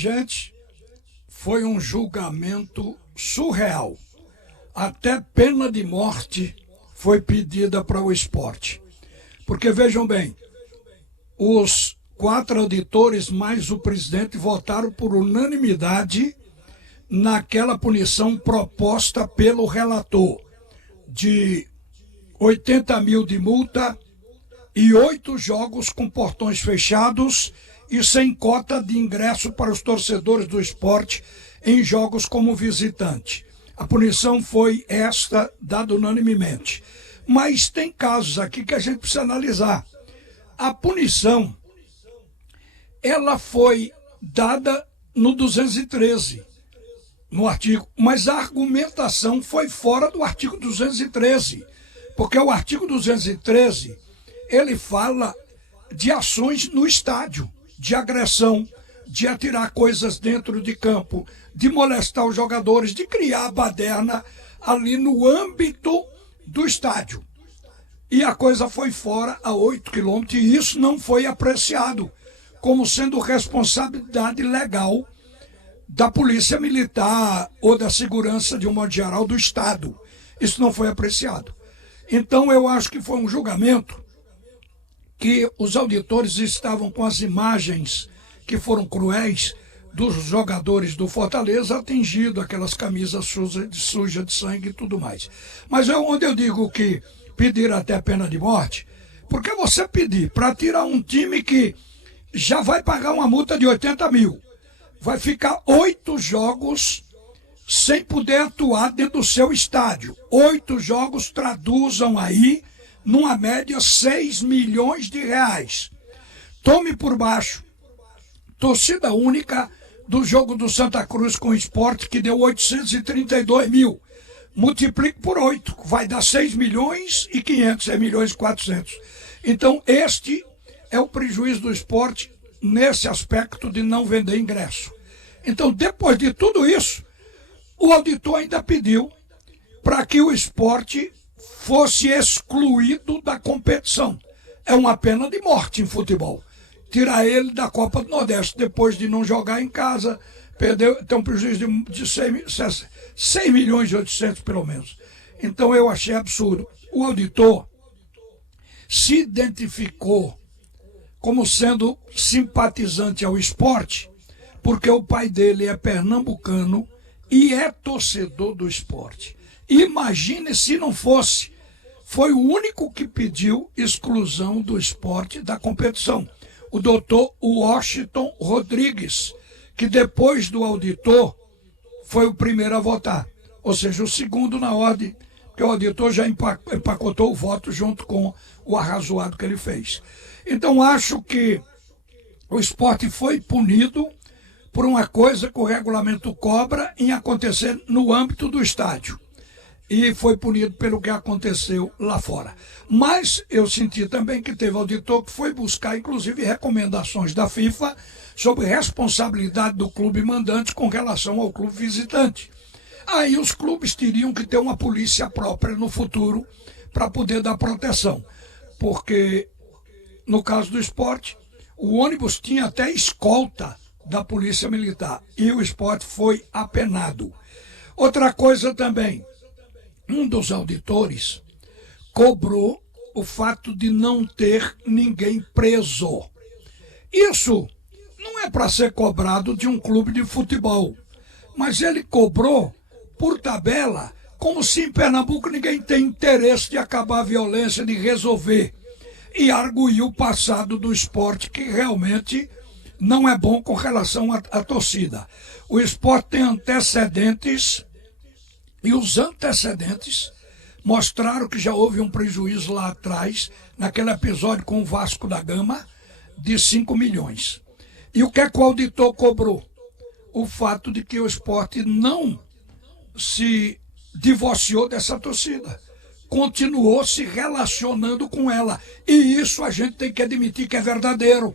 gente, foi um julgamento surreal. Até pena de morte foi pedida para o esporte. Porque, vejam bem, os 4 auditores mais o presidente votaram por unanimidade naquela punição proposta pelo relator de 80 mil de multa e 8 jogos com portões fechados e sem cota de ingresso para os torcedores do esporte em jogos como visitante. A punição foi esta, dada unanimemente. Mas tem casos aqui que a gente precisa analisar. A punição, ela foi dada no 213, no artigo, mas a argumentação foi fora do artigo 213, porque o artigo 213, ele fala de ações no estádio, de agressão, de atirar coisas dentro de campo, de molestar os jogadores, de criar baderna ali no âmbito do estádio. E a coisa foi fora a 8 quilômetros e isso não foi apreciado como sendo responsabilidade legal da Polícia Militar ou da segurança, de um modo geral, do Estado. Isso não foi apreciado. Então eu acho que foi um julgamento que os auditores estavam com as imagens que foram cruéis dos jogadores do Fortaleza atingindo aquelas camisas sujas de sangue e tudo mais. Mas onde eu digo que pedir até pena de morte, porque você pedir para tirar um time que já vai pagar uma multa de 80 mil, vai ficar 8 jogos sem poder atuar dentro do seu estádio. 8 jogos traduzam aí, numa média, 6 milhões de reais. Tome por baixo, torcida única do jogo do Santa Cruz com o Sport, que deu 832 mil. Multiplique por 8, vai dar 6 milhões e 500, 6 milhões e 400. Então, este é o prejuízo do esporte nesse aspecto de não vender ingresso. Então, depois de tudo isso, o auditor ainda pediu para que o esporte fosse excluído da competição. É uma pena de morte em futebol. Tirar ele da Copa do Nordeste depois de não jogar em casa, perdeu, tem um prejuízo de 6 milhões e 800 pelo menos. Então eu achei absurdo. O auditor se identificou como sendo simpatizante ao esporte, porque o pai dele é pernambucano e é torcedor do esporte. Imagine se não fosse. Foi o único que pediu exclusão do esporte da competição. O doutor Washington Rodrigues, que depois do auditor foi o primeiro a votar. Ou seja, o segundo na ordem, porque o auditor já empacotou o voto junto com o arrazoado que ele fez. Então, acho que o esporte foi punido por uma coisa que o regulamento cobra em acontecer no âmbito do estádio. E foi punido pelo que aconteceu lá fora. Mas eu senti também que teve auditor que foi buscar, inclusive, recomendações da FIFA sobre responsabilidade do clube mandante com relação ao clube visitante. Aí os clubes teriam que ter uma polícia própria no futuro para poder dar proteção. Porque, no caso do esporte, o ônibus tinha até escolta da Polícia Militar e o esporte foi apenado. Outra coisa também, um dos auditores cobrou o fato de não ter ninguém preso. Isso não é para ser cobrado de um clube de futebol, mas ele cobrou por tabela, como se em Pernambuco ninguém tem interesse de acabar a violência, de resolver, e arguiu o passado do esporte, que realmente não é bom com relação à torcida. O esporte tem antecedentes, e os antecedentes mostraram que já houve um prejuízo lá atrás, naquele episódio com o Vasco da Gama, de 5 milhões. E o que é que o auditor cobrou? O fato de que o esporte não se divorciou dessa torcida. Continuou se relacionando com ela. E isso a gente tem que admitir que é verdadeiro.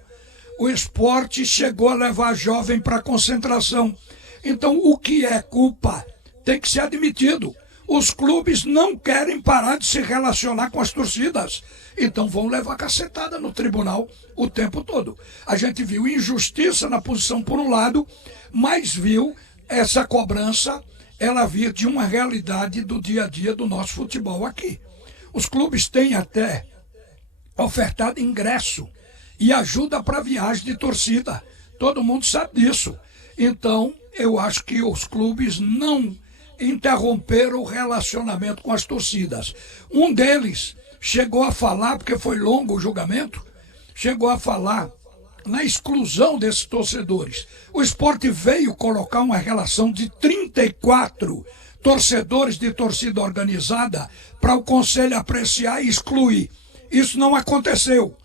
O esporte chegou a levar jovem para concentração. Então, o que é culpa tem que ser admitido. Os clubes não querem parar de se relacionar com as torcidas. Então vão levar cacetada no tribunal o tempo todo. A gente viu injustiça na posição por um lado, mas viu essa cobrança, ela vir de uma realidade do dia a dia do nosso futebol aqui. Os clubes têm até ofertado ingresso e ajuda para viagem de torcida. Todo mundo sabe disso. Então, eu acho que os clubes não interromperam o relacionamento com as torcidas. Um deles chegou a falar, porque foi longo o julgamento, chegou a falar na exclusão desses torcedores. O Sport veio colocar uma relação de 34 torcedores de torcida organizada para o Conselho apreciar e excluir. Isso não aconteceu,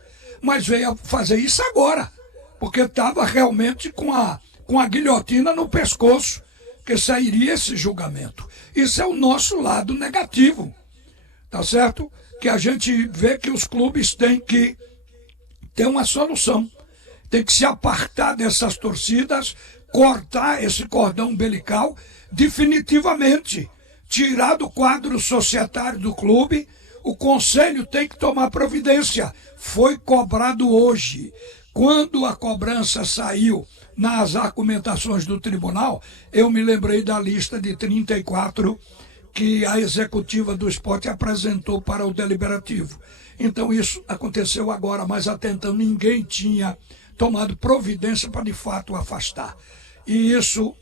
mas veio a fazer isso agora, porque estava realmente com a guilhotina no pescoço, que sairia esse julgamento. Isso é o nosso lado negativo, tá certo? Que a gente vê que os clubes têm que ter uma solução, tem que se apartar dessas torcidas, cortar esse cordão umbilical definitivamente, tirar do quadro societário do clube. O conselho tem que tomar providência. Foi cobrado hoje. Quando a cobrança saiu nas argumentações do tribunal, eu me lembrei da lista de 34 que a executiva do Sport apresentou para o deliberativo. Então isso aconteceu agora, mas até então ninguém tinha tomado providência para de fato afastar. E isso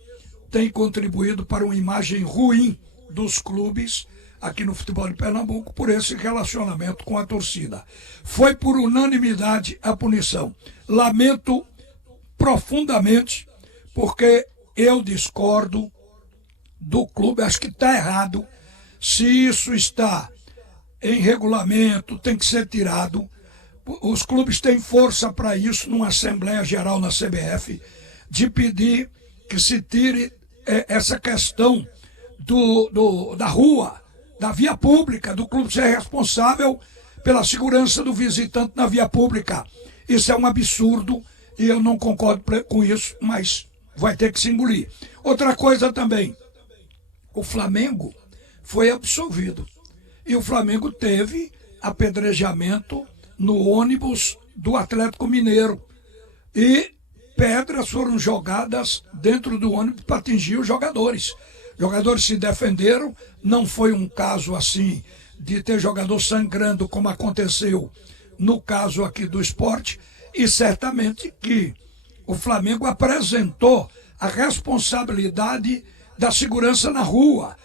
tem contribuído para uma imagem ruim dos clubes aqui no futebol de Pernambuco por esse relacionamento com a torcida. Foi por unanimidade a punição. Lamento profundamente, porque eu discordo do clube, acho que está errado. Se isso está em regulamento, tem que ser tirado. Os clubes têm força para isso, numa Assembleia Geral na CBF, de pedir que se tire essa questão da rua, da via pública, do clube ser responsável pela segurança do visitante na via pública. Isso é um absurdo e eu não concordo com isso, mas vai ter que se engolir. Outra coisa também, o Flamengo foi absolvido e o Flamengo teve apedrejamento no ônibus do Atlético Mineiro e pedras foram jogadas dentro do ônibus para atingir os jogadores. Os jogadores se defenderam, não foi um caso assim de ter jogador sangrando como aconteceu no caso aqui do Sport, e certamente que o Flamengo apresentou a responsabilidade da segurança na rua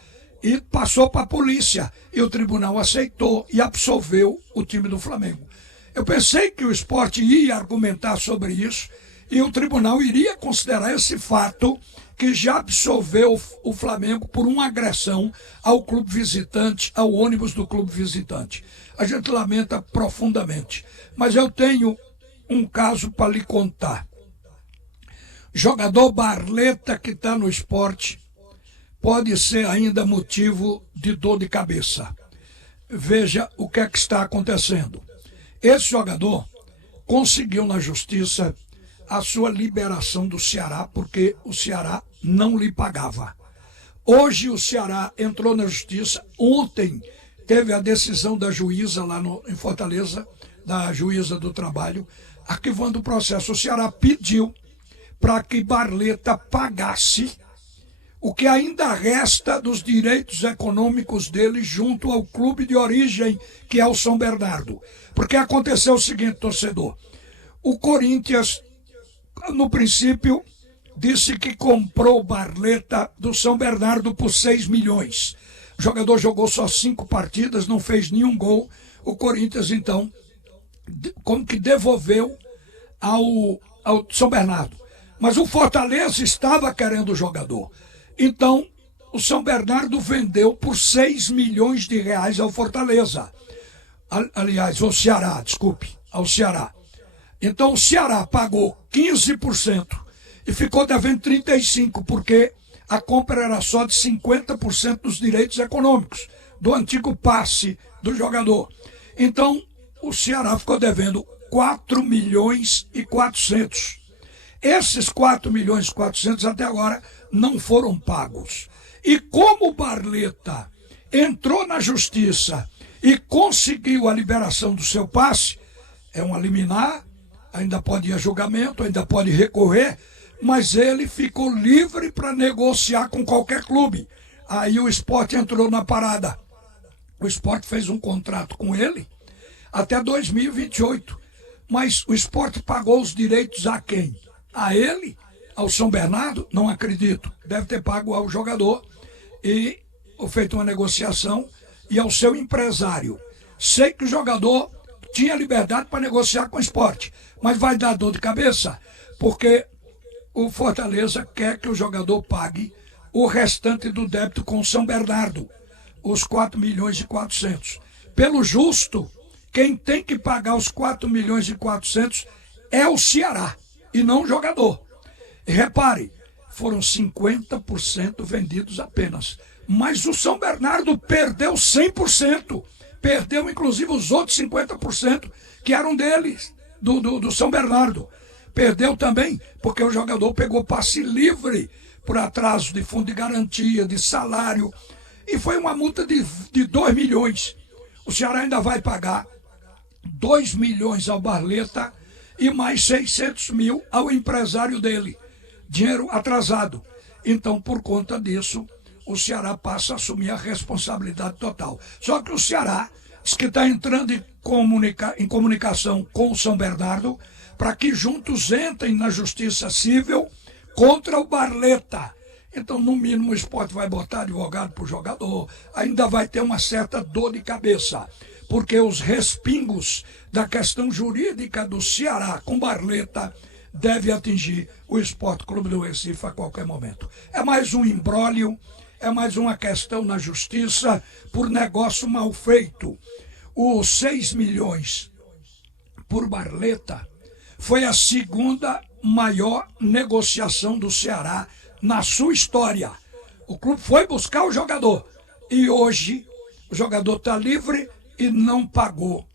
e passou para a polícia, e o tribunal aceitou e absolveu o time do Flamengo. Eu pensei que o Sport ia argumentar sobre isso e o tribunal iria considerar esse fato, que já absolveu o Flamengo por uma agressão ao clube visitante, ao ônibus do clube visitante. A gente lamenta profundamente, mas eu tenho um caso para lhe contar. Jogador Barleta que está no Sport pode ser ainda motivo de dor de cabeça. Veja o que é que está acontecendo. Esse jogador conseguiu na justiça a sua liberação do Ceará, porque o Ceará não lhe pagava. Hoje o Ceará entrou na justiça. Ontem teve a decisão da juíza lá em Fortaleza, da juíza do trabalho, arquivando o processo. O Ceará pediu para que Barleta pagasse o que ainda resta dos direitos econômicos dele junto ao clube de origem, que é o São Bernardo. Porque aconteceu o seguinte, torcedor: o Corinthians, no princípio, disse que comprou Barleta do São Bernardo por 6 milhões. O jogador jogou só 5 partidas, não fez nenhum gol. O Corinthians, então, como que devolveu ao São Bernardo. Mas o Fortaleza estava querendo o jogador. Então, o São Bernardo vendeu por 6 milhões de reais ao Fortaleza. Aliás, ao Ceará, desculpe, ao Ceará. Então o Ceará pagou 15% e ficou devendo 35%, porque a compra era só de 50% dos direitos econômicos, do antigo passe do jogador. Então o Ceará ficou devendo 4 milhões e 400. Esses 4 milhões e 400 até agora não foram pagos. E como o Barleta entrou na justiça e conseguiu a liberação do seu passe, é uma liminar, ainda pode ir a julgamento, ainda pode recorrer, mas ele ficou livre para negociar com qualquer clube. Aí o Sport entrou na parada. O Sport fez um contrato com ele até 2028. Mas o Sport pagou os direitos a quem? A ele? Ao São Bernardo? Não acredito. Deve ter pago ao jogador e feito uma negociação e ao seu empresário. Sei que o jogador tinha liberdade para negociar com o Sport, mas vai dar dor de cabeça, porque o Fortaleza quer que o jogador pague o restante do débito com o São Bernardo, os 4.400.000. Pelo justo, quem tem que pagar os 4.400.000 é o Ceará e não o jogador. E repare, foram 50% vendidos apenas. Mas o São Bernardo perdeu 100%. Perdeu inclusive os outros 50% que eram deles, do São Bernardo. Perdeu também porque o jogador pegou passe livre por atraso de fundo de garantia, de salário. E foi uma multa de 2 milhões. O Ceará ainda vai pagar 2 milhões ao Barleta e mais 600 mil ao empresário dele. Dinheiro atrasado. Então, por conta disso, o Ceará passa a assumir a responsabilidade total. Só que o Ceará diz que está entrando em comunicação com o São Bernardo para que juntos entrem na justiça civil contra o Barleta. Então, no mínimo, o Sport vai botar advogado para o jogador. Ainda vai ter uma certa dor de cabeça, porque os respingos da questão jurídica do Ceará com Barleta deve atingir o Sport Clube do Recife a qualquer momento. É mais um imbróglio, é mais uma questão na justiça por negócio mal feito. Os 6 milhões por Barleta foi a segunda maior negociação do Ceará na sua história. O clube foi buscar o jogador e hoje o jogador está livre e não pagou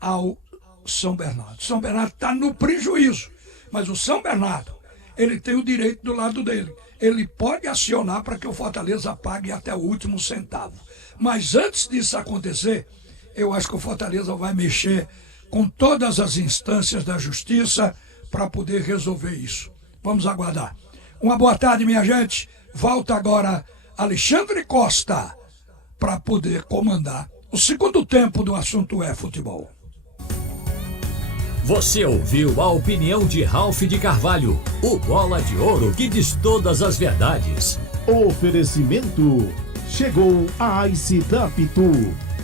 ao São Bernardo. São Bernardo está no prejuízo, mas o São Bernardo, ele tem o direito do lado dele. Ele pode acionar para que o Fortaleza pague até o último centavo. Mas antes disso acontecer, eu acho que o Fortaleza vai mexer com todas as instâncias da justiça para poder resolver isso. Vamos aguardar. Uma boa tarde, minha gente. Volta agora Alexandre Costa para poder comandar o segundo tempo do Assunto é Futebol. Você ouviu a opinião de Ralph de Carvalho, o bola de ouro que diz todas as verdades. Oferecimento. Chegou a Ice da Pitu.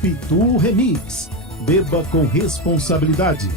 Pitu Remix. Beba com responsabilidade.